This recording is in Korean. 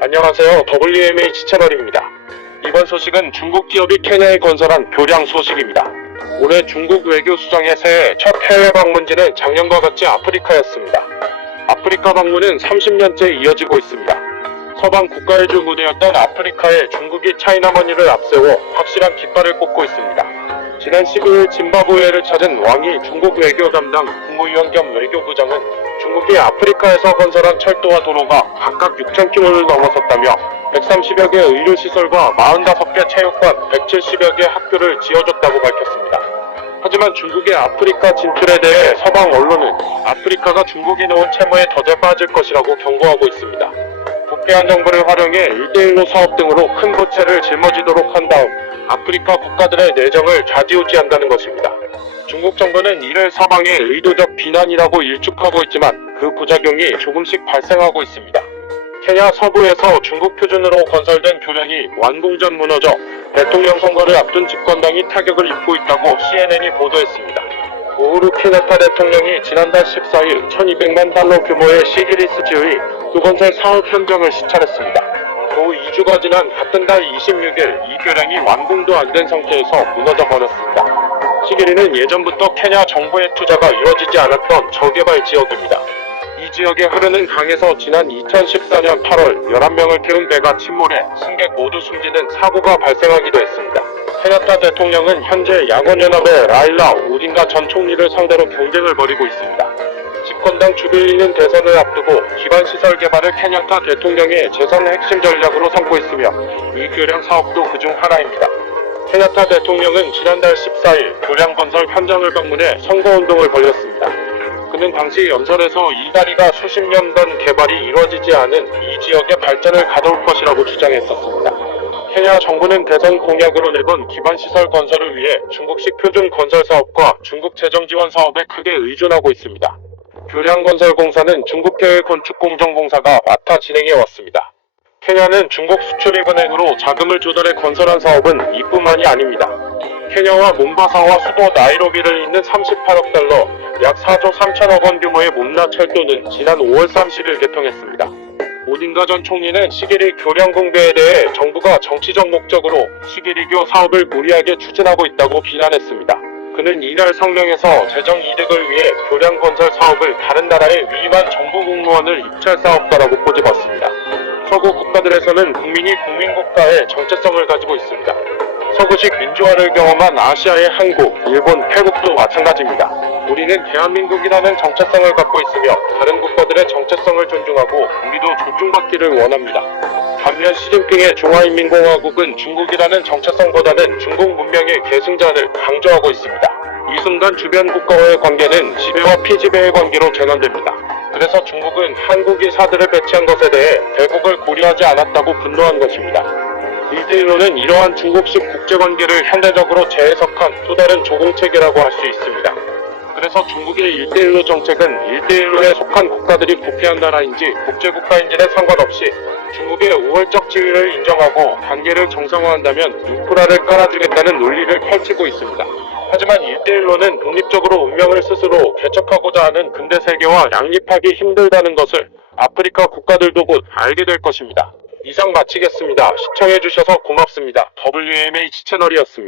안녕하세요. WMH 채널입니다. 이번 소식은 중국 기업이 케냐에 건설한 교량 소식입니다. 올해 중국 외교수장의 새해 첫 해외 방문지는 작년과 같이 아프리카였습니다. 아프리카 방문은 30년째 이어지고 있습니다. 서방 국가의 주 무대였던 아프리카에 중국이 차이나머니를 앞세워 확실한 깃발을 꽂고 있습니다. 지난 12일 짐바브웨를 찾은 왕이 중국 외교 담당 국무위원 겸 외교부장은 중국이 아프리카에서 건설한 철도와 도로가 각각 6,000km를 넘어섰다며 130여 개 의료시설과 45개 체육관, 170여 개 학교를 지어줬다고 밝혔습니다. 하지만 중국의 아프리카 진출에 대해 서방 언론은 아프리카가 중국이 놓은 채무에 더뎌 빠질 것이라고 경고하고 있습니다. 국대한 정보를 활용해 1대1로 사업 등으로 큰 부채를 짊어지도록 한 다음 아프리카 국가들의 내정을 좌지우지한다는 것입니다. 중국 정부는 이를 서방의 의도적 비난이라고 일축하고 있지만 그 부작용이 조금씩 발생하고 있습니다. 케냐 서부에서 중국 표준으로 건설된 교량이 완공 전 무너져 대통령 선거를 앞둔 집권당이 타격을 입고 있다고 CNN이 보도했습니다. 우후루 케냐타 대통령이 지난달 14일 1200만 달러 규모의 시기리스 지의 그 건설 사업 현장을 시찰했습니다. 그 2주가 지난 같은 달 26일 이 교량이 완공도 안 된 상태에서 무너져 버렸습니다. 시기리는 예전부터 케냐 정부의 투자가 이뤄지지 않았던 저개발 지역입니다. 이 지역에 흐르는 강에서 지난 2014년 8월 11명을 태운 배가 침몰해 승객 모두 숨지는 사고가 발생하기도 했습니다. 케냐타 대통령은 현재 양원연합의 라일라 오딩가 전 총리를 상대로 경쟁을 벌이고 있습니다. 집권당 주빌리는 대선을 앞두고 기반시설 개발을 케냐타 대통령의 재선 핵심 전략으로 삼고 있으며 이 교량 사업도 그중 하나입니다. 케냐타 대통령은 지난달 14일 교량 건설 현장을 방문해 선거운동을 벌였습니다. 그는 당시 연설에서 이 다리가 수십 년간 개발이 이루어지지 않은 이 지역의 발전을 가져올 것이라고 주장했었습니다. 케냐 정부는 대선 공약으로 내건 기반시설 건설을 위해 중국식 표준 건설 사업과 중국 재정 지원 사업에 크게 의존하고 있습니다. 교량건설공사는 중국계의 건축공정공사가 맡아 진행해 왔습니다. 케냐는 중국 수출입은행으로 자금을 조달해 건설한 사업은 이뿐만이 아닙니다. 케냐와 몬바사와 수도 나이로비를 잇는 38억 달러, 약 4조 3천억 원 규모의 몬나 철도는 지난 5월 30일 개통했습니다. 오딩가 전 총리는 시기리 교량 공개에 대해 정부가 정치적 목적으로 시기리교 사업을 무리하게 추진하고 있다고 비난했습니다. 그는 이날 성명에서 재정 이득을 위해 교량 건설 사업을 다른 나라에 위임한 정부 공무원을 입찰 사업가라고 꼬집었습니다. 서구 국가들에서는 국민이 국민국가의 정체성을 가지고 있습니다. 서구식 민주화를 경험한 아시아의 한국, 일본, 태국도 마찬가지입니다. 우리는 대한민국이라는 정체성을 갖고 있으며 다른 국가들의 정체성을 존중하고 우리도 존중받기를 원합니다. 반면 시진핑의 중화인민공화국은 중국이라는 정체성보다는 중국 문명의 계승자를 강조하고 있습니다. 이 순간 주변 국가와의 관계는 지배와 피지배의 관계로 전환됩니다. 그래서 중국은 한국이 사드를 배치한 것에 대해 대국을 고려하지 않았다고 분노한 것입니다. 1대1로는 이러한 중국식 국제관계를 현대적으로 재해석한 또 다른 조공체계라고 할 수 있습니다. 그래서 중국의 1대1로 정책은 1대1로에 속한 국가들이 부패한 나라인지 국제국가인지에 상관없이 중국의 우월적 지위를 인정하고 관계를 정상화한다면 인프라를 깔아주겠다는 논리를 펼치고 있습니다. 하지만 1대1로는 독립적으로 운명을 스스로 개척하고자 하는 근대 세계와 양립하기 힘들다는 것을 아프리카 국가들도 곧 알게 될 것입니다. 이상 마치겠습니다. 시청해주셔서 고맙습니다. WMH 채널이었습니다.